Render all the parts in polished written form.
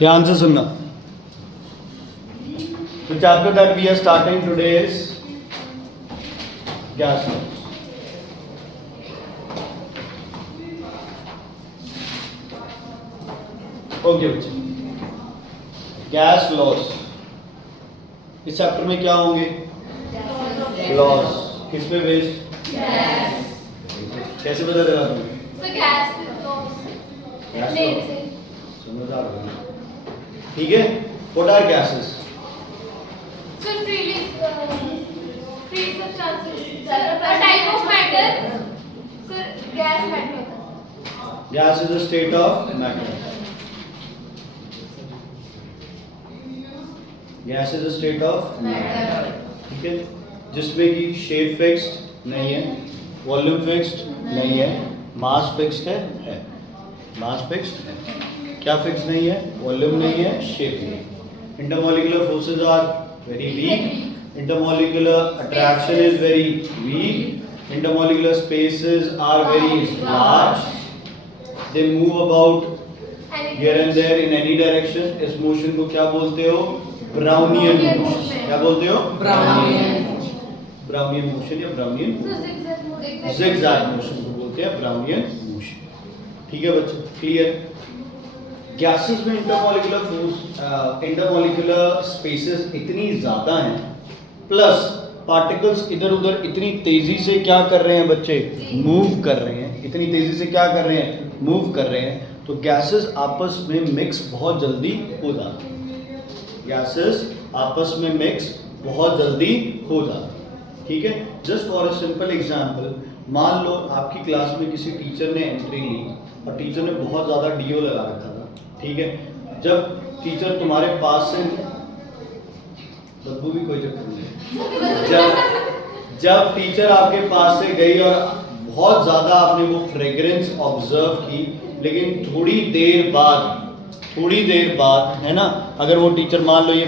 ध्यान से सुनना। The chapter that we are starting today is gas laws. Okay बच्चे, गैस लॉस। इस चैप्टर में क्या होंगे? लॉस। किस पे बेस्ड? कैसे पता चला तुम्हें? समझदार हो ना? ठीक है। What are gases? So free substances. A type of matter. So gas matter. Gas is a state of matter. Gas is a state of matter. ठीक है, जिसमें कि शेप फिक्स्ड नहीं है, वॉल्यूम फिक्स्ड नहीं है, मास फिक्स्ड है। मास फिक्स्ड है, क्या फिक्स नहीं है? वॉल्यूम नहीं है, शेप नहीं है। Intermolecular forces are very weak, intermolecular attraction is very weak, intermolecular spaces are very large, they move about here and there in any direction. इस मोशन को क्या बोलते हो? Brownian motion. क्या बोलते हो? ब्राउनियन मोशन या ब्राउनियन ज़िगज़ैग मोशन को बोलते हैं ब्राउनियन मोशन। ठीक है बच्चे, क्लियर? गैसेस में इंटरमॉलिक्यूलर फोर्स, इंटरमॉलिक्यूलर स्पेसेस इतनी ज़्यादा हैं, प्लस पार्टिकल्स इधर उधर इतनी तेज़ी से क्या कर रहे हैं बच्चे? मूव कर रहे हैं। इतनी तेज़ी से क्या कर रहे हैं? मूव कर रहे हैं। तो गैसेस आपस में मिक्स बहुत जल्दी हो जाते हैं। गैसेस आपस में मिक्स बहुत जल्दी हो जाते हैं। ठीक है, just for a simple example, मान लो आपकी क्लास में किसी टीचर ने एंट्री ली और टीचर ने बहुत ज़्यादा डीओ लगा रखा था। ठीक है, जब टीचर तुम्हारे पास से, बदबू भी कोई चक्कर नहीं, जब टीचर आपके पास से गई और बहुत ज़्यादा आपने वो फ्रेग्रेंस ऑब्जर्व की, लेकिन थोड़ी देर बाद है ना, अगर वो टीचर, मान लो ये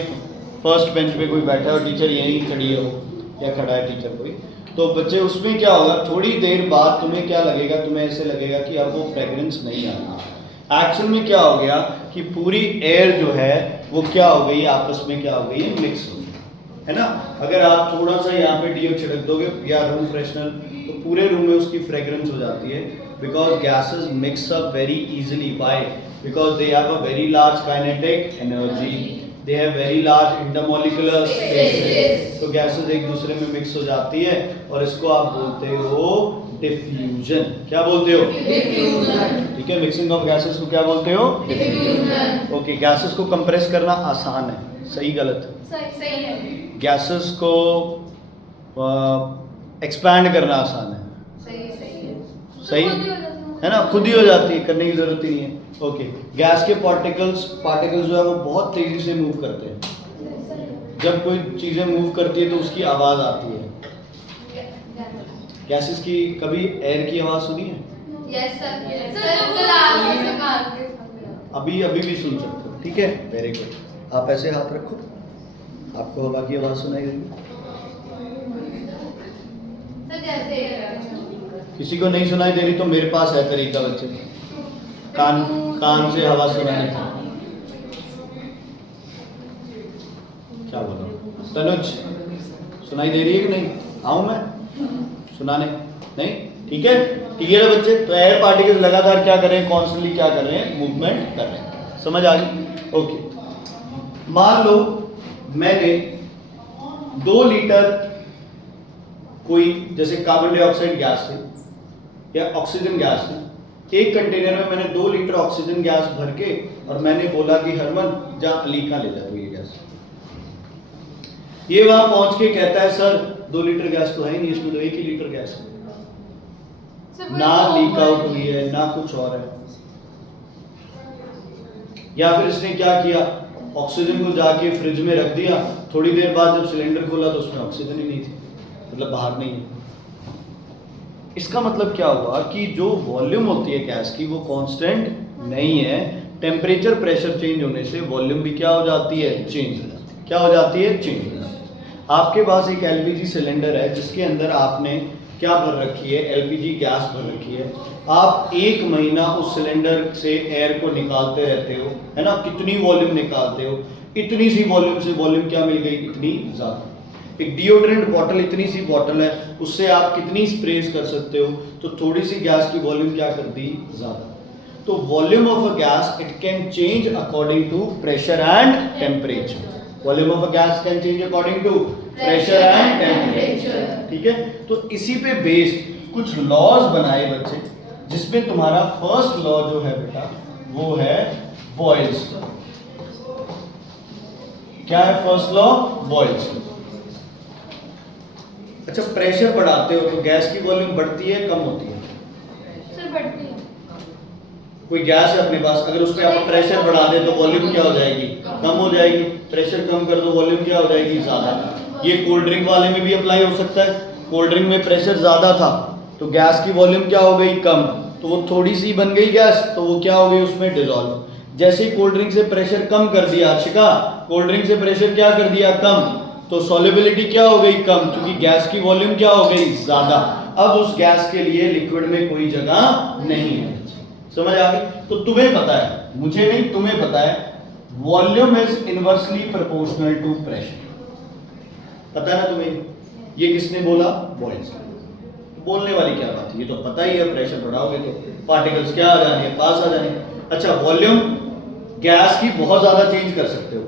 फर्स्ट बेंच पे कोई बैठा है और टीचर यहीं खड़ी हो या खड़ा है टीचर कोई, तो बच्चे उसमें क्या होगा? थोड़ी देर बाद तुम्हें क्या लगेगा? तुम्हें ऐसे लगेगा कि अब वो फ्रेग्रेंस नहीं आ रहा। एक्चुअल में क्या हो गया कि पूरी एयर जो है वो क्या हो गई? आपस में क्या हो गई? मिक्स हो गई, है ना। अगर आप थोड़ा सा यहाँ पे डीओ छिड़क दोगे या रूम फ्रेशनर, तो पूरे रूम में उसकी फ्रेग्रेंस हो जाती है। Because gases mix up very easily. Why? because they have a very large kinetic energy, they have very large intermolecular spaces, तो गैसेस एक दूसरे में मिक्स हो जाती है और इसको आप बोलते हो डिफ्यूजन। क्या बोलते हो? डिफ्यूजन। ठीक है, मिक्सिंग ऑफ गैसेस को क्या बोलते हो? डिफ्यूजन। ओके, गैसेस को कंप्रेस करना आसान है, सही गलत? सही है। गैसेस को एक्सपैंड करना आसान है, सही है ना, खुद ही हो जाती है, करने की जरूरत ही नहीं है। ओके, गैस के पार्टिकल्स जो है वो बहुत तेजी से मूव करते हैं। जब कोई चीजें मूव करती है तो उसकी आवाज आती है। गैसेस की कभी एयर की आवाज सुनी है? Yes sir. अभी भी सुन सकते हो। ठीक है, वेरी गुड। आप ऐसे हाथ रखो, आपको हवा की आवाज सुनाई देगी। किसी को नहीं सुनाई दे रही तो मेरे पास है तरीका बच्चे, कान से हवा सुनाने का। क्या बोलो तनुज, सुनाई दे रही है कि नहीं? आऊं मैं सुनाने? नहीं? ठीक है, क्लियर है बच्चे। तो एयर पार्टिकल्स लगातार क्या कर रहे हैं? कॉन्स्टेंटली क्या कर रहे हैं? मूवमेंट कर रहे हैं। समझ आ गई? ओके, मान लो मैंने 2 लीटर कोई, जैसे कार्बन डाइऑक्साइड गैस है या ऑक्सीजन गैस है, एक कंटेनर में मैंने 2 लीटर ऑक्सीजन गैस भर के और मैंने बोला कि हरमन जा अली का ले जा ये गैस। ये वहां पहुंच के कहता है सर 2 लीटर गैस तो है नहीं, इसमें तो 1 ही लीटर गैस है, ना लीक आउट हुई है ना कुछ और है। या फिर इसने क्या किया? ऑक्सीजन को जाके फ्रिज में रख दिया, थोड़ी देर बाद जब सिलेंडर खोला तो उसमें ऑक्सीजन ही नहीं थी, मतलब बाहर नहीं है। इसका मतलब क्या हुआ कि जो वॉल्यूम होती है गैस की वो कांस्टेंट नहीं है। टेम्परेचर प्रेशर चेंज होने से वॉल्यूम भी क्या हो जाती है? चेंज हो जाती है। क्या हो जाती है? चेंज हो जाती है। आपके पास एक एलपीजी सिलेंडर है जिसके अंदर आपने क्या भर रखी है, एलपीजी गैस भर रखी है, आप 1 महीना उस सिलेंडर से एयर को निकालते रहते हो, है ना, कितनी वॉल्यूम निकालते हो, इतनी सी वॉल्यूम से वॉल्यूम क्या मिल गई, इतनी ज़्यादा। एक डिओड्रेंट बॉटल, इतनी सी बॉटल है, उससे आप कितनी स्प्रेज कर सकते हो, तो थोड़ी सी गैस की वॉल्यूम क्या कर दी, ज़्यादा। तो volume of a gas it can change according to pressure and temperature. Volume of a gas can change according to pressure and temperature, ठीक है। तो इसी पे बेस्ड कुछ लॉज बनाए बच्चे, जिसमें तुम्हारा फर्स्ट लॉ जो है बेटा वो है बॉयल्स लॉ। क्या है फर्स्ट लॉ, बॉयल्स लॉ। अच्छा, प्रेशर बढ़ाते हो तो गैस की वॉल्यूम बढ़ती है कम होती है? सर बढ़ती है। कोई गैस है अपने पास, अगर उस पर आप प्रेशर बढ़ा दे तो वॉल्यूम क्या हो जाएगी, कम हो जाएगी। प्रेशर कम कर दो वॉल्यूम क्या हो जाएगी, ज्यादा। ये कोल्ड ड्रिंक वाले में भी अप्लाई हो सकता है। कोल्ड ड्रिंक में प्रेशर ज्यादा था तो गैस की वॉल्यूम क्या हो गई, कम, तो वो थोड़ी सी बन गई गैस, तो वो क्या हो गई उसमें डिजॉल्व। जैसे ही कोल्ड ड्रिंक से प्रेशर कम कर दिया, अर्शिका कोल्ड ड्रिंक से प्रेशर क्या कर दिया, कम, तो सॉल्युबिलिटी क्या हो गई, कम, क्योंकि गैस की वॉल्यूम क्या हो गई, ज्यादा। अब उस गैस के लिए लिक्विड में कोई जगह नहीं है। समझ आ गई? तो तुम्हें पता है, मुझे नहीं, तुम्हें पता है, volume is inversely proportional to pressure. पता है ना तुम्हें? ये किसने बोला, बॉयल्स। बोलने वाली क्या बात है, ये तो पता ही है, प्रेशर बढ़ाओगे तो पार्टिकल्स क्या आ जाने, पास आ जाने। अच्छा, वॉल्यूम गैस की बहुत ज्यादा चेंज कर सकते हो,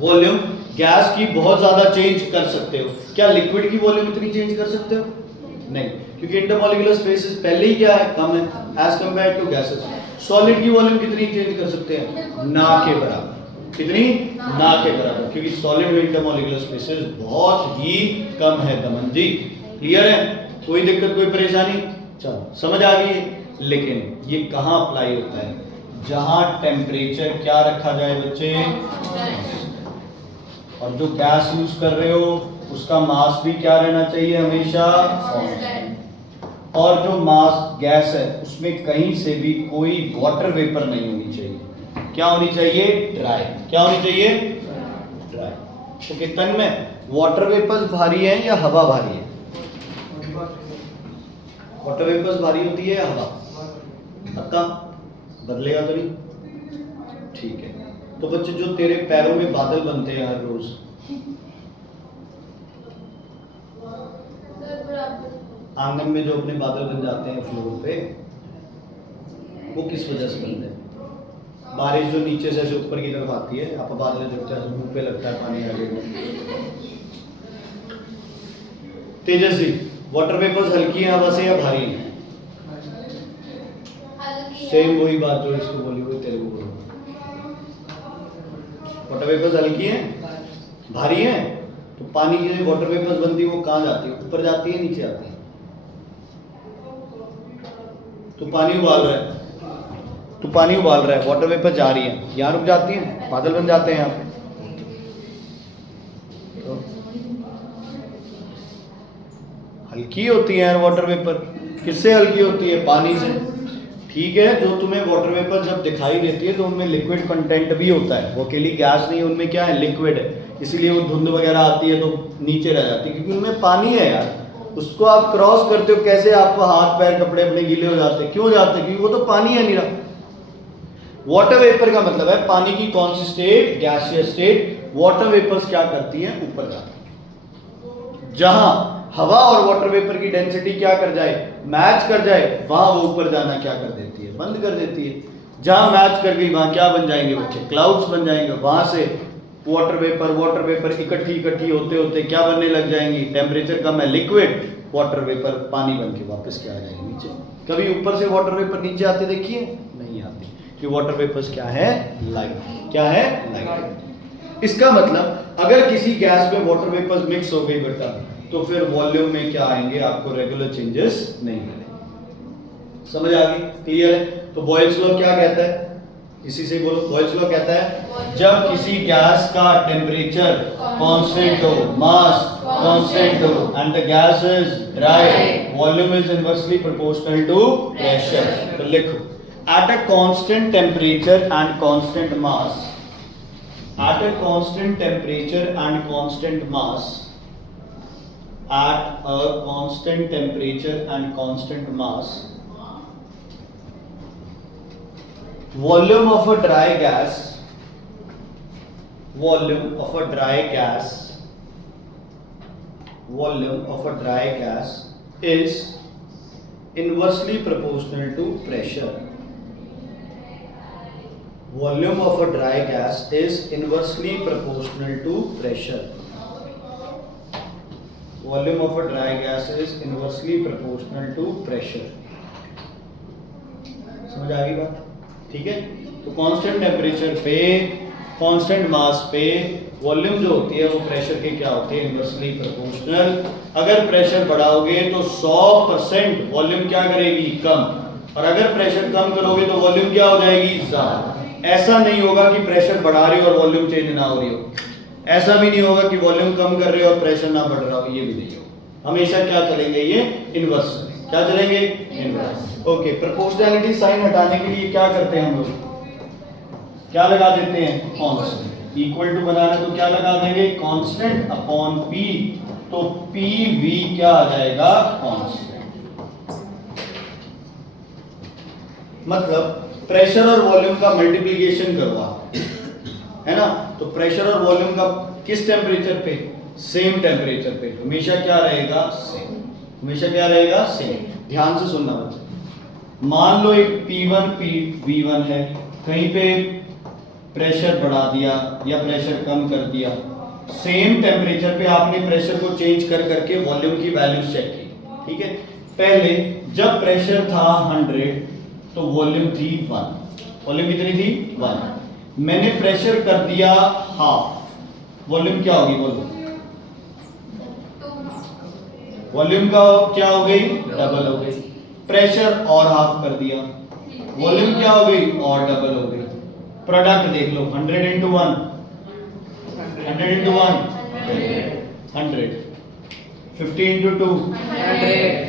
वॉल्यूम गैस की बहुत ज्यादा चेंज कर सकते हो। क्या लिक्विड की वॉल्यूम इतनी चेंज कर सकते हो? नहीं, क्योंकि इंटरमॉलिक्यूलर स्पेसेस पहले ही क्या है, कम है as compared to gases. Solid की वॉल्यूम कितनी चेंज कर सकते हैं, ना के बराबर। कितनी, ना के बराबर, क्योंकि सॉलिड में इंटरमॉलिक्यूलर स्पेसेस बहुत ही कम है। दमन जी क्लियर है, कोई दिक्कत कोई परेशानी, चलो समझ आ गई है। लेकिन ये कहाँ अप्लाई होता है, जहां टेम्परेचर क्या रखा जाए बच्चे, और जो गैस यूज कर रहे हो उसका मास भी क्या रहना चाहिए, हमेशा कांस्टेंट। और जो मास गैस है उसमें कहीं से भी कोई वाटर वेपर नहीं होनी चाहिए। क्या होनी चाहिए, ड्राई। क्या होनी चाहिए, ड्राई। ओके, तन में वाटर वेपर्स भारी है या हवा भारी है? वाटर वेपर्स भारी होती है या हवा? पक्का बदलेगा तो नहीं? ठीक है। तो बच्चे, जो तेरे पैरों में बादल बनते हैं हर रोज, आंगन में जो अपने बादल बन जाते हैं फ्लोर पे, वो किस वजह से बनते हैं? बारिश जो नीचे से ऐसे ऊपर की तरफ आती है, आप बादल देखते हैं, मुंह पे लगता है पानी आगे को। तेजस्वी, वाटर वेपर्स हल्की हैं हवा से या भारी हैं? सेम वही बात जो इसको बोली हुई तेरे को बोलो। वाटर वेपर्स हल्की हैं, भारी हैं, तो पानी की जो वाटर वेपर्स बनती है वो कहाँ जाती है, ऊपर जाती है नीचे आती है? तो पानी उबाल रहा है, तो पानी उबाल रहा है, वाटर वेपर जा रही है, यहाँ रुक जाती है, बादल बन जाते हैं यहाँ पे। तो हल्की होती है वाटर वेपर, किससे हल्की होती है, पानी से। ठीक है, जो तुम्हें वाटर वेपर जब दिखाई देती है तो उनमें लिक्विड कंटेंट भी होता है, वो अकेली गैस नहीं, उनमें क्या है, लिक्विड है, इसीलिए वो धुंध वगैरह आती है तो नीचे रह जाती है, क्योंकि उनमें पानी है यार। उसको आप क्रॉस करते हो कैसे, आपको हाथ पैर कपड़े अपने गीले हो जाते हैं, क्यों जाते हैं, क्योंकि वो तो पानी है नीरा। वाटर वेपर का मतलब है पानी की कौन सी state, gaseous state. Water vapours क्या करती है, ऊपर जाती है। जहां हवा और वाटर वेपर की डेंसिटी क्या कर जाए, मैच कर जाए, वहां वो ऊपर जाना क्या कर देती है, बंद कर देती है। जहां मैच कर गई वहां क्या बन जाएंगे बच्चे, क्लाउड्स बन जाएंगे। वहां से वाटर वेपर इकट्ठी होते होते क्या बनने लग जाएंगी, टेम्परेचर कम है, लिक्विड, वाटर वेपर पानी बन के वापस क्या आ जाएंगे नीचे। कभी ऊपर से वाटर वेपर नीचे आते देखिए, नहीं आते, कि वाटर वेपर्स क्या है, लाइट। क्या है, लाइट। इसका मतलब अगर किसी गैस में वाटर वेपर्स मिक्स हो गई बेटा, तो फिर वॉल्यूम में क्या आएंगे, आपको रेगुलर चेंजेस नहीं मिलेंगे। समझ आ गई, क्लियर है? तो बॉयल्स लॉ क्या कहता है, इसी से बोलो। बॉयल्स लॉ कहता है जब किसी गैस का टेम्परेचर कांस्टेंट हो, मास कांस्टेंट हो and the gas is dry, volume is inversely proportional to pressure. तो लिखो, at a constant temperature and constant mass, at a constant temperature and constant mass, at a constant temperature and constant mass, volume of a dry gas is inversely proportional to pressure. Volume of a dry gas is inversely proportional to pressure. Volume of a dry gas is inversely proportional to pressure. समझ आ गई बात? ठीक है, तो constant temperature पे, constant mass पे volume जो होती है वो प्रेशर के क्या होती है? Inversely proportional. अगर प्रेशर बढ़ाओगे तो 100% वॉल्यूम क्या करेगी? कम, और अगर प्रेशर कम करोगे तो वॉल्यूम क्या हो जाएगी? ज्यादा। ऐसा नहीं होगा कि प्रेशर बढ़ा रहे हो और वॉल्यूम चेंज ना हो रही हो, ऐसा भी नहीं होगा कि वॉल्यूम कम कर रहे हो और प्रेशर ना बढ़ रहा हो, ये भी नहीं होगा। हमेशा क्या चलेंगे? ये इनवर्स। क्या चलेंगे? इनवर्स। ओके, प्रोपोर्शनैलिटी साइन हटाने के लिए क्या करते हैं हम लोग? क्या लगा देते हैं? कांस्टेंट। इक्वल टू बनाना तो क्या लगा देंगे? कांस्टेंट अपॉन पी, तो पी वी क्या आ जाएगा? कांस्टेंट। मतलब प्रेशर और वॉल्यूम का मल्टीप्लिकेशन करो आप, है ना? तो प्रेशर और वॉल्यूम का किस टेम्परेचर पे? सेम टेम्परेचर पे हमेशा क्या रहेगा? सेम। हमेशा क्या रहेगा? सेम। ध्यान से सुनना बच्चे, मान लो एक P1 V1 है, कहीं पे प्रेशर बढ़ा दिया या प्रेशर कम कर दिया, सेम टेम्परेचर पे आपने प्रेशर को चेंज कर करके वॉल्यूम की वैल्यूज चेक की। ठीक है, पहले जब प्रेशर था 100 तो वॉल्यूम थी 1। वॉल्यूम कितनी थी? 1। मैंने प्रेशर कर दिया हाफ, वॉल्यूम क्या होगी? बोलो। वॉल्यूम का क्या हो गई? डबल हो गई। प्रेशर और हाफ कर दिया, वॉल्यूम क्या हो गई? और डबल हो गई। प्रोडक्ट देख लो, 100 into 1, 100 into 1, 100, 50 into 2,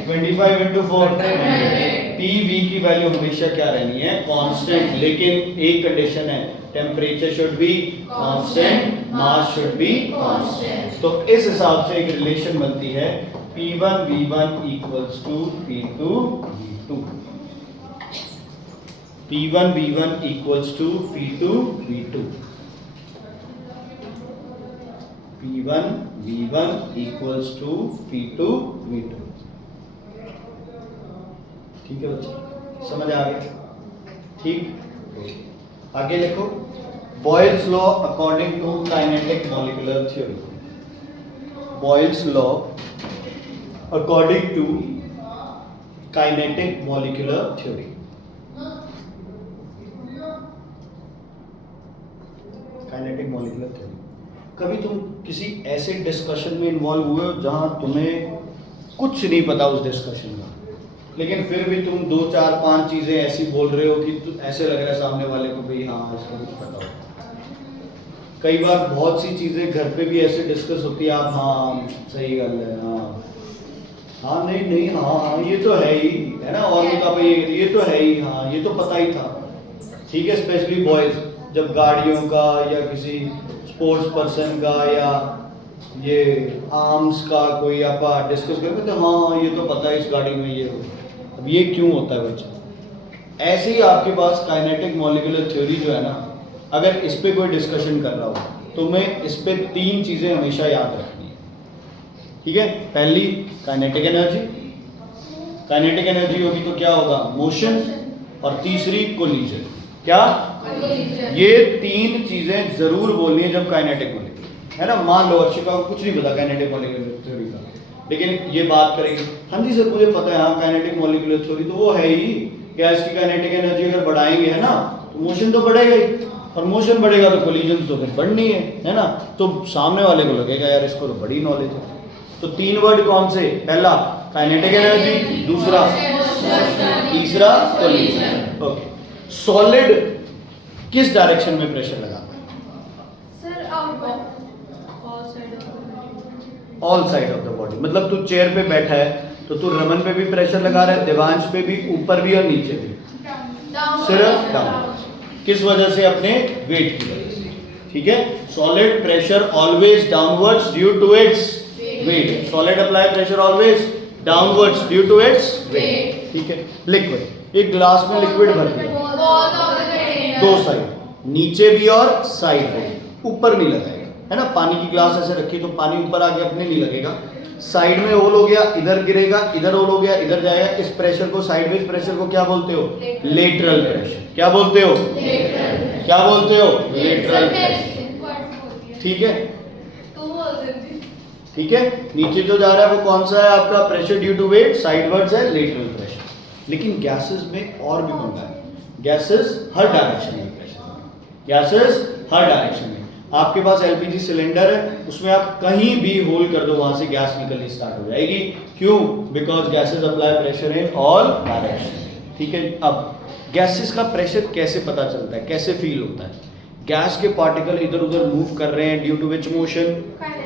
25 into 4, 100। P V की वैल्यू हमेशा क्या रहनी है? कांस्टेंट। लेकिन एक कंडीशन है, temperature should be constant, mass should be constant. तो इस हिसाब से एक रिलेशन बनती है, P1 V1 equals to P2 V2। P1 V1 equals to P2 V2। P1 V1 equals to P2 V2। ठीक है बच्चे, समझ आ गया? ठीक, आगे देखो, Boyle's law according to kinetic molecular theory. Boyle's law according to kinetic molecular theory. Kinetic molecular theory, कभी तुम किसी ऐसे डिस्कशन में इन्वॉल्व हुए हो जहां तुम्हें कुछ नहीं पता उस डिस्कशन का, लेकिन फिर भी तुम 2 4 5 चीजें ऐसी बोल रहे हो कि ऐसे लग रहा है सामने वाले को भाई हाँ इसका कुछ पता हो। कई बार बहुत सी चीजें घर पे भी ऐसे डिस्कस होती है, आप हाँ सही गल है, हाँ हाँ नहीं हाँ ये तो है ही, है ना, और बता भाई ये तो है ही, हाँ ये तो पता ही था। ठीक है, स्पेशली बॉयज जब गाड़ियों का या किसी स्पोर्ट्स पर्सन का या ये आर्म्स का कोई आप डिस्कस करते तो हाँ ये तो पता है इस गाड़ी में ये हो। अब ये क्यों होता है बच्चा? ऐसे ही आपके पास काइनेटिक मॉलिक्यूलर थ्योरी जो है ना, अगर इस पे कोई डिस्कशन कर रहा हो तो मैं इस पे 3 चीजें हमेशा याद रखनी है। ठीक है, पहली काइनेटिक एनर्जी, काइनेटिक एनर्जी होगी तो क्या होगा? मोशन, और तीसरी कोलिजन। क्या? ये 3 चीजें जरूर बोलनी है जब काइनेटिक मॉलिक्यूलर, है ना। मान लो अर्शिका को कुछ नहीं पता काइनेटिक मॉलिक्यूलर थ्योरी का, लेकिन ये बात करेगी, हाँ जी सर मुझे पता है हाँ काइनेटिक मॉलिक्यूलर थ्योरी तो वो है ही, गैस की काइनेटिक एनर्जी अगर बढ़ाएंगे है ना तो मोशन तो बढ़ेगा ही, और मोशन बढ़ेगा तो कोलिजन तो फिर बढ़नी है ना। तो सामने वाले को लगेगा यार इसको तो बड़ी नॉलेज है। तो 3 वर्ड कौन से? पहला काइनेटिक एनर्जी, दूसरा तीसरा कोलिजन। ओके, सॉलिड किस डायरेक्शन में प्रेशर लगाता है? Sir out all side of the body. मतलब तू चेयर पे बैठा है तो तू रमन पे भी प्रेशर लगा रहा है, देवांश पे भी, ऊपर भी और नीचे भी, सिर्फ डाउन। किस वजह से? अपने वेट की वजह से। ठीक है, solid pressure always downwards due to its weight. Solid apply pressure always downwards due to its weight. ठीक है. Liquid. एक ग्लास में लिक्विड भर दिया, Walls of the container. दो साइड, नीचे भी और साइड पे, ऊपर नहीं लगाएगा, है ना. पानी की ग्लास ऐसे रखी तो पानी ऊपर आके अपने नहीं लगेगा. साइड में होल हो गया, इधर गिरेगा, इधर होल हो गया, इधर जाएगा. इस प्रेशर को, साइडवेज प्रेशर को क्या बोलते हो? Lateral pressure. क्या बोलते हो? क्या बोलते हो? Lateral pressure. ठीक है. ठीक है. नीचे जो जा रहा है वो कौन सा है आपका? प्रेशर ड्यू टू वेट, साइडवर्ड्स है लेटरल प्रेशर. लेकिन गैसेस में और भी पंगा है. गैसेस हर डायरेक्शन में प्रेशर, गैसेस हर डायरेक्शन में. आपके पास एलपीजी सिलेंडर है, उसमें आप कहीं भी होल कर दो, वहां से गैस निकलनी स्टार्ट हो जाएगी. क्यों? Because gases apply pressure in all direction. ठीक है. अब गैसेस का प्रेशर कैसे पता चलता है, कैसे फील होता है? गैस के पार्टिकल इधर उधर मूव कर रहे हैं due to which motion?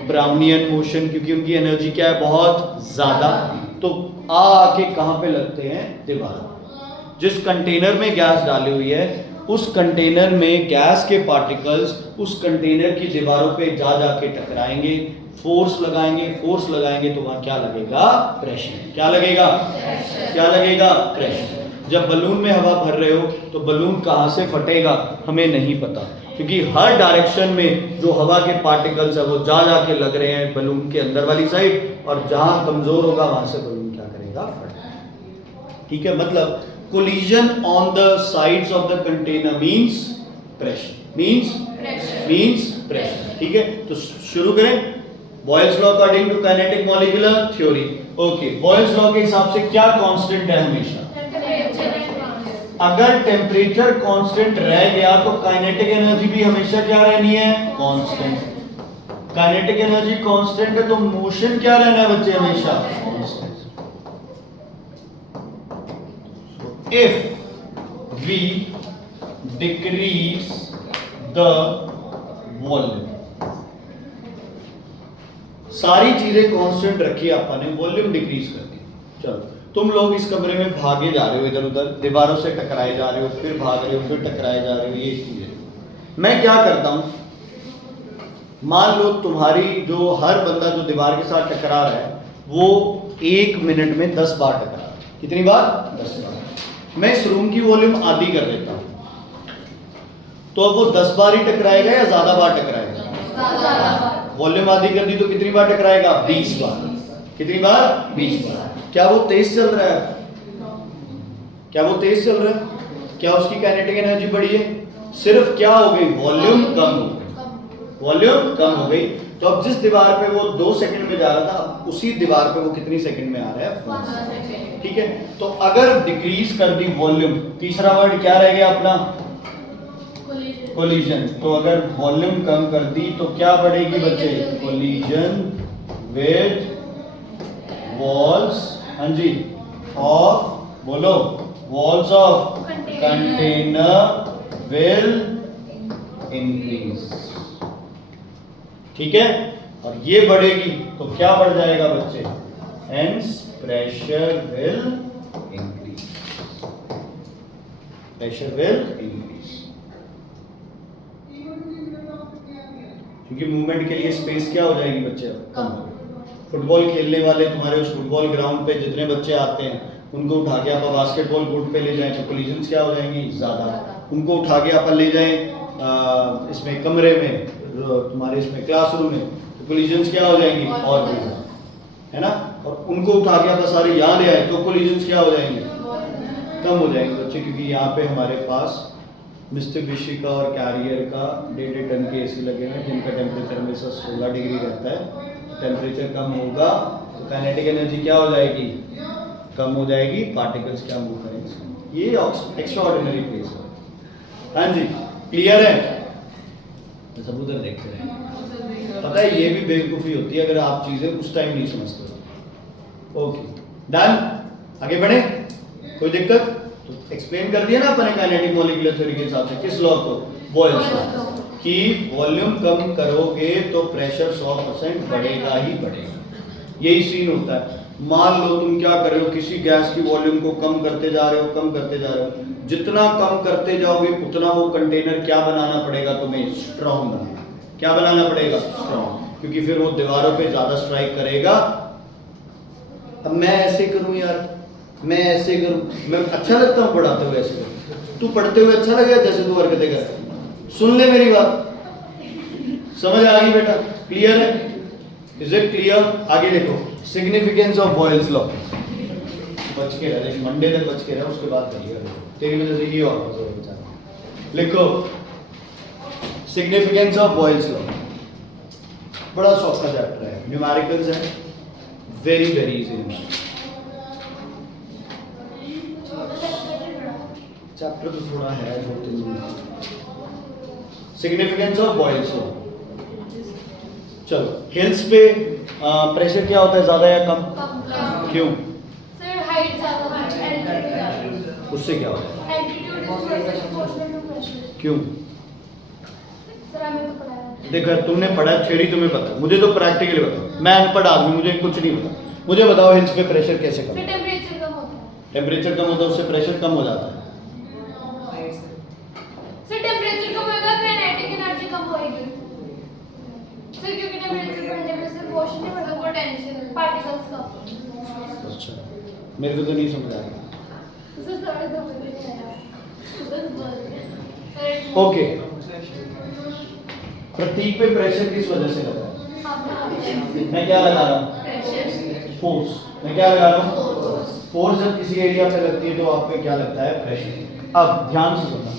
Brownian motion. क्योंकि उनकी एनर्जी क्या है? बहुत ज्यादा. तो आके कहां पे लगते हैं? दीवार. जिस कंटेनर में गैस डाली हुई है, उस कंटेनर में गैस के पार्टिकल्स उस कंटेनर की दीवारों पे जा जाके टकराएंगे, फोर्स लगाएंगे तो वहां क्या लगेगा? प्रेशर. क्या लगेगा? क्या लगेगा? प्रेशर. जब बलून में हवा भर रहे हो तो बलून कहां से फटेगा हमें नहीं पता, क्योंकि हर डायरेक्शन में जो हवा के पार्टिकल्स है वो जा जाके लग रहे हैं बलून के अंदर वाली साइड, और जहां कमजोर होगा वहां से बलून क्या करेगा? फटेगा. ठीक है. मतलब collision on the sides of the container means pressure. means pressure. ठीक है. तो शुरू करें. Boyle's law according to kinetic molecular theory. Okay. Boyle's law के हिसाब से क्या कांस्टेंट है हमेशा? अगर टेम्परेचर कांस्टेंट रह गया तो काइनेटिक एनर्जी भी हमेशा क्या रहनी है? कांस्टेंट. काइनेटिक एनर्जी कांस्टेंट है तो मोशन क्या रहना है बच्चे? हमेशा constant. If we decrease the volume, सारी चीजें कांस्टेंट रखी आपने, वॉल्यूम डिक्रीज कर दी. चलो, तुम लोग इस कमरे में भागे जा रहे हो, इधर उधर दीवारों से टकराए जा रहे हो, फिर भाग रहे हो, फिर टकराए जा रहे हो. ये चीजें मैं क्या करता हूं, मान लो तुम्हारी जो हर बंदा जो दीवार के साथ टकरा रहा है वो 1 मिनट में 10 बार टकरा रहा है. कितनी बार? 10 बार. मैं इस रूम की वॉल्यूम आधी कर देता हूं, तो अब वो 10 बार ही टकराएगा या ज्यादा बार टकराएगा? वॉल्यूम आधी कर दी तो कितनी बार टकराएगा? 20 बार. कितनी बार? 20 बार. क्या वो तेज चल रहा है? क्या वो तेज चल रहा है? क्या उसकी काइनेटिक एनर्जी बढ़ी है? सिर्फ क्या हो गई? वॉल्यूम कम हो गई. वॉल्यूम कम हो गई. तो अब जिस दीवार पे वो 2 सेकंड में जा रहा था, उसी दीवार पे वो कितनी सेकंड में आ रहा है? 5 सेकंड. ठीक है. तो अगर डिक्रीज कर दी वॉल्यूम, तीसरा वर्ड क्या रह गया अपना? कोलिजन. तो अगर वॉल्यूम कम कर दी तो क्या बढ़ेगी बच्चे? Collision with walls. हाँ जी. ऑफ, बोलो, walls of container will increase. ठीक है. और ये बढ़ेगी तो क्या बढ़ जाएगा बच्चे? Hence pressure will increase. Pressure will increase. क्योंकि मूवमेंट के लिए स्पेस क्या हो जाएगी बच्चे? कम. फुटबॉल खेलने वाले तुम्हारे उस फुटबॉल ग्राउंड पे जितने बच्चे आते हैं उनको उठा के आप बास्केटबॉल कोर्ट पे ले जाएं तो कोलिजन्स क्या हो जाएंगी? ज्यादा. उनको उठा के आप ले जाएं इसमें कमरे में, तुम्हारे इसमें क्लासरूम में, तो कोलिजन्स क्या हो जाएंगी? और भी ज्यादा, है ना. और उनको उठा के आप सारे यहाँ ले आए तो कोलिजन्स क्या हो जाएंगे? कम हो जाएंगे बच्चे. क्योंकि यहाँ पे हमारे पास मित्सुबिशी का और कैरियर का 1.5 टन के एसी लगे हैं जिनका टेम्परेचर हमेशा 16 डिग्री रहता है. टेम्परेचर कम होगा तो काइनेटिक एनर्जी क्या हो जाएगी? कम हो जाएगी. पार्टिकल्स क्या मूव करेंगे. ये एक्स्ट्रा ऑर्डिनरी प्लेस है. हाँ जी. क्लियर है? सब उधर देखते रहे. पता है ये भी बेवकूफ़ी होती है अगर आप चीजें उस टाइम नहीं समझते. Okay, done. आगे बढ़े. कोई दिक्कत? तो एक्सप्लेन कर दिया ना अपने काइनेटिक मॉलिक्यूलर थ्योरी के हिसाब से. किस लॉ को? Boyle's law. कि वॉल्यूम कम करोगे तो प्रेशर 100% बढ़ेगा ही बढ़ेगा. यही सीन होता है. मान लो तुम क्या कर रहे हो, किसी गैस की वॉल्यूम को कम करते जा रहे हो. जितना कम करते जाओगे उतना वो कंटेनर क्या बनाना पड़ेगा तुम्हें? स्ट्रॉन्ग बनाना. क्या बनाना पड़ेगा? स्ट्रॉन्ग. क्योंकि फिर वो दीवारों पे ज्यादा स्ट्राइक करेगा। अब मैं ऐसे करूं यार, मैं ऐसे करूं, मैं अच्छा लगता हूं पढ़ाते हुए ऐसे करूं? तू पढ़ते हुए अच्छा लगेगा जैसे तू हरकतें कर? सुन ले मेरी बात, समझ आ गई बेटा? क्लियर है? Is it clear? आगे लिखो, सिग्निफिकेंस ऑफ बॉयल्स लॉ। बच के रह, मंडे तक बच के रह, उसके बाद करिएगा, तेरी वजह से ये और बेचारा। लिखो सिग्निफिकेंस ऑफ बॉयल्स लॉ, बड़ा सौखा चैप्टर है, न्यूमेरिकल्स है, वेरी वेरी इजी। चैप्टर तो थोड़ा है, 2-3 minute. Significance of Boyle's law. चलो, हिल्स पे प्रेशर क्या होता है, ज्यादा या कम? क्यों? सर हाइट ज्यादा है, एल्टीट्यूड ज्यादा। उससे क्या होता है? Altitude is proportional to pressure. क्यों? सर हमें तो पढ़ा है। देखो तुमने पढ़ा, थ्योरी तुम्हें पता, मुझे तो प्रैक्टिकली पता। मैं अनपढ़ आदमी, मुझे कुछ नहीं पता। मुझे बताओ हिल्स पे प्रेशर कैसे कम? सर टेंपरेचर कम होता है। टेम्परेचर कम होता है, उससे प्रेशर कम हो जाता है। सर टेंपरेचर कम होगा, काइनेटिक एनर्जी कम होएगी। सर क्योंकि टेंपरेचर बढ़ने में सिर्फ मोशन नहीं बढ़ता, वो टेंशन पार्टिकल्स का। अच्छा, मेरे को तो नहीं समझ आ रहा। सर सारे दो मिनट है यार। बस बोल। ओके, प्रतीक पे प्रेशर किस वजह से लगा है? मैं क्या लगा रहा हूँ? फोर्स। मैं क्या लगा रहा हूँ? फोर्स जब किसी एरिया पे लगती है तो आप पे क्या लगता है? प्रेशर। अब ध्यान से सुनना,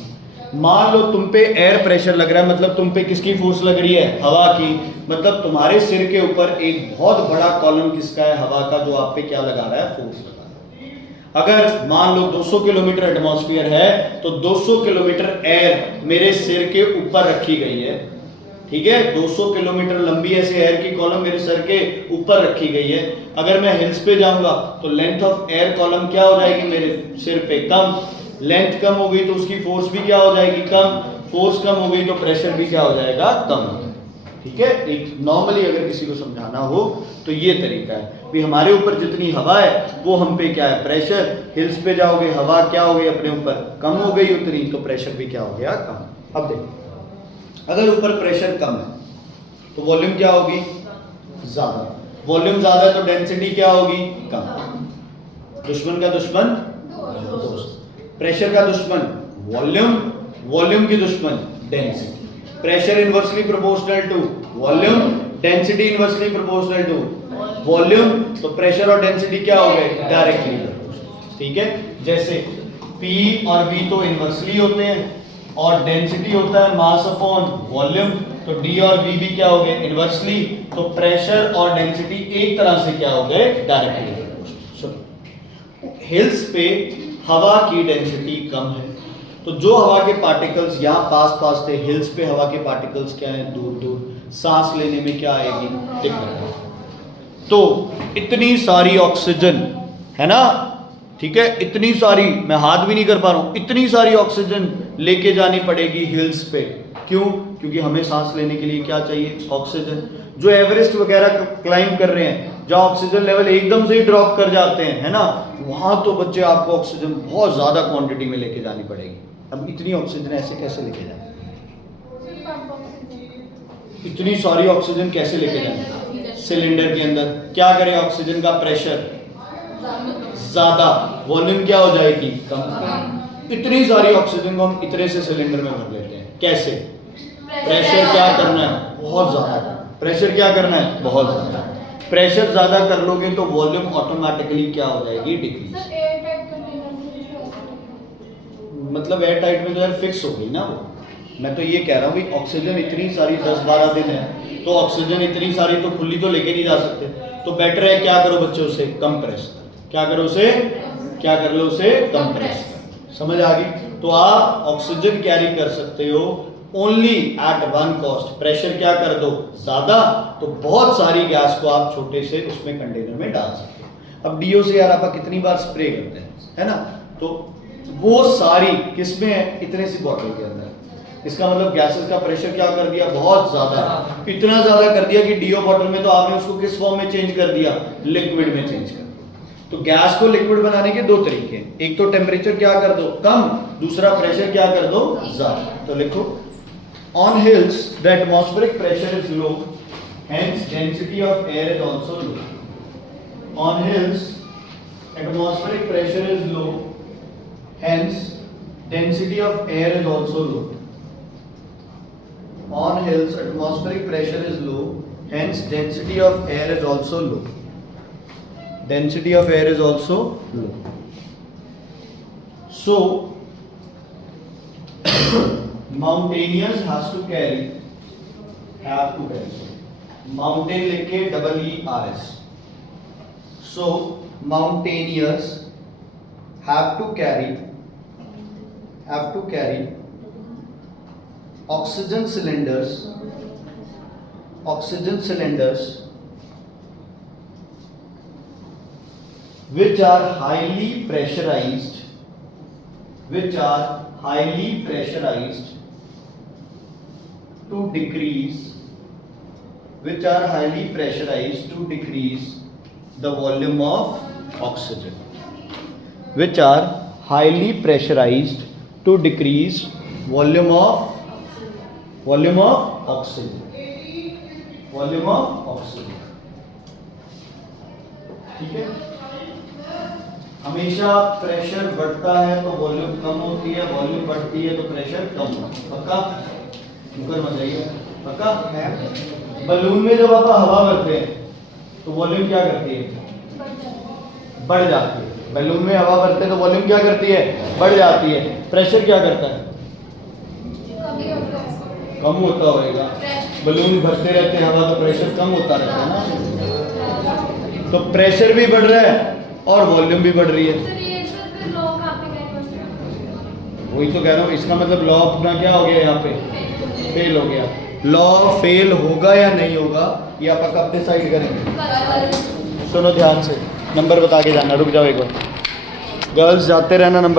मान लो तुम पे एयर प्रेशर लग रहा है, मतलब तुम पे किसकी फोर्स लग रही है? हवा की। मतलब तुम्हारे सिर के ऊपर एक बहुत बड़ा कॉलम किसका है? हवा का, जो आप पे क्या लगा रहा है? फोर्स लगा रहा है। अगर मान लो 200 किलोमीटर एटमॉस्फेयर है तो 200 किलोमीटर एयर मेरे सिर के ऊपर रखी गई है, ठीक है? 200 किलोमीटर लंबी ऐसे एयर की कॉलम मेरे सर के ऊपर रखी गई है। अगर मैं हिल्स पे जाऊंगा तो लेंथ ऑफ एयर कॉलम क्या हो जाएगी? मेरे सिर पे कम। लेंथ कम हो गई तो उसकी फोर्स भी क्या हो जाएगी? कम। फोर्स कम हो गई तो प्रेशर भी क्या हो जाएगा? कम। ठीक है? एक नॉर्मली अगर किसी को समझाना हो तो ये तरीका है भी, हमारे ऊपर जितनी हवा है वो हम पे क्या है? प्रेशर। हिल्स पे जाओगे, हवा क्या हो गई अपने ऊपर? कम हो गई उतनी, तो प्रेशर भी क्या हो गया? कम। अब देखो, अगर ऊपर प्रेशर कम है तो वॉल्यूम क्या होगी? ज्यादा। वॉल्यूम ज्यादा है तो डेंसिटी क्या होगी? कम। दुश्मन का दुश्मन दोस्त। प्रेशर का दुश्मन वॉल्यूम, वॉल्यूम की दुश्मन density. Pressure inversely proportional to volume, density inversely proportional to volume. तो प्रेशर और डेंसिटी क्या हो गए? Directly proportional. ठीक है? जैसे P और V तो इनवर्सली होते हैं और डेंसिटी होता है मास अपॉन वॉल्यूम, तो D और V भी क्या हो गए? इनवर्सली। तो प्रेशर और डेंसिटी एक तरह से क्या हो गए? Directly proportional. हिल्स पे हवा की डेंसिटी कम है, तो जो हवा के पार्टिकल्स यहाँ पास पास थे, हिल्स पे हवा के पार्टिकल्स क्या है? दूर दूर। सांस लेने में क्या आएगी? दिक्कत। तो इतनी सारी ऑक्सीजन है ना, ठीक है? इतनी सारी, मैं हाथ भी नहीं कर पा रहा हूँ, इतनी सारी ऑक्सीजन लेके जानी पड़ेगी हिल्स पे। क्यों? क्योंकि हमें सांस लेने के लिए क्या चाहिए? ऑक्सीजन। जो एवरेस्ट वगैरह क्लाइंब कर रहे हैं, जहाँ ऑक्सीजन लेवल एकदम से ही ड्रॉप कर जाते हैं, है ना, वहां तो बच्चे आपको ऑक्सीजन बहुत ज्यादा क्वांटिटी में लेके जानी पड़ेगी। अब इतनी ऑक्सीजन ऐसे कैसे लेके जाए? इतनी सारी ऑक्सीजन कैसे लेके जाए? सिलेंडर के अंदर क्या करें? ऑक्सीजन का प्रेशर ज्यादा, वॉल्यूम क्या हो जाएगी? कम। इतनी सारी ऑक्सीजन को हम इतने से सिलेंडर में भर लेते हैं। कैसे? प्रेशर क्या करना है? बहुत ज्यादा। प्रेशर क्या करना है? बहुत ज्यादा। प्रेशर ज्यादा कर लोगे तो वॉल्यूम ऑटोमेटिकली क्या हो जाएगी? डिक्रीज। मतलब एयर टाइट में तो यार फिक्स हो गई ना वो। मैं तो ये कह रहा हूँ भी ऑक्सीजन इतनी सारी 10-12 दिन है तो ऑक्सीजन इतनी सारी तो खुली तो लेके नहीं जा सकते, तो बेटर है क्या करो बच्चे? उसे कंप्रेस कर। क्या करो? उसे क्या कर लो? उसे कंप्रेस कर। समझ आ गई? तो आप ऑक्सीजन कैरी कर सकते हो only at one cost. Pressure क्या कर दो? ज्यादा, तो बहुत सारी गैस को आप छोटे से उसमें कंटेनर में डाल सकते हो। अब डीओ से यार आप कितनी बार स्प्रे करते हैं, है ना, तो वो सारी किसमें है? इतने सी बॉटल के अंदर। इसका मतलब गैसेस का प्रेशर क्या कर दिया? बहुत ज्यादा। इतना ज्यादा कर दिया कि डीओ बॉटल में तो आपने उसको किस फॉर्म में चेंज कर दिया? लिक्विड में चेंज कर दिया। तो गैस को लिक्विड बनाने के दो तरीके हैं, एक तो टेम्परेचर क्या कर दो? कम, दूसरा प्रेशर क्या कर दो? ज्यादा। तो लिखो, on hills the atmospheric pressure is low, hence density of air is also low. On hills, atmospheric pressure is low, hence density of air is also low. On hills, atmospheric pressure is low, hence density of air is also low. Density of air is also low. So, mountainous has to carry, mountain लिख के EERS. So, mountaineers have to carry oxygen cylinders which are highly pressurized to decrease the volume of oxygen. Which are highly pressurized to decrease volume of oxygen. ठीक है. हमेशा pressure बढ़ता है तो volume कम होती है, वॉल्यूम बढ़ती है तो प्रेशर कम होता है. पक्का? मुकर मत जाइए. पक्का? बलून में जब आप हवा भरते हैं तो वॉल्यूम क्या करती है? बढ़ जाती है. बलून में हवा भरते हैं तो वॉल्यूम क्या करती है? बढ़ जाती है. प्रेशर क्या करता है? कम होता होगा. बलून भरते रहते हैं हवा तो प्रेशर कम होता रहता है ना. तो प्रेशर भी बढ़ रहा है और वॉल्यूम भी बढ़ रही है. सर ये सर फिर लॉ कहाँ पे गए? वही तो कह रहा हूँ. इसका मतलब लॉ अपना क्या हो गया? यहाँ पे फेल हो गया. लॉ फेल होगा या नहीं होगा ये आप कब डिसाइड करेंगे? सुनो ध्यान से, नंबर बता के जाना. रुक जाओ एक बार. गर्ल्स जाते रहना, नंबर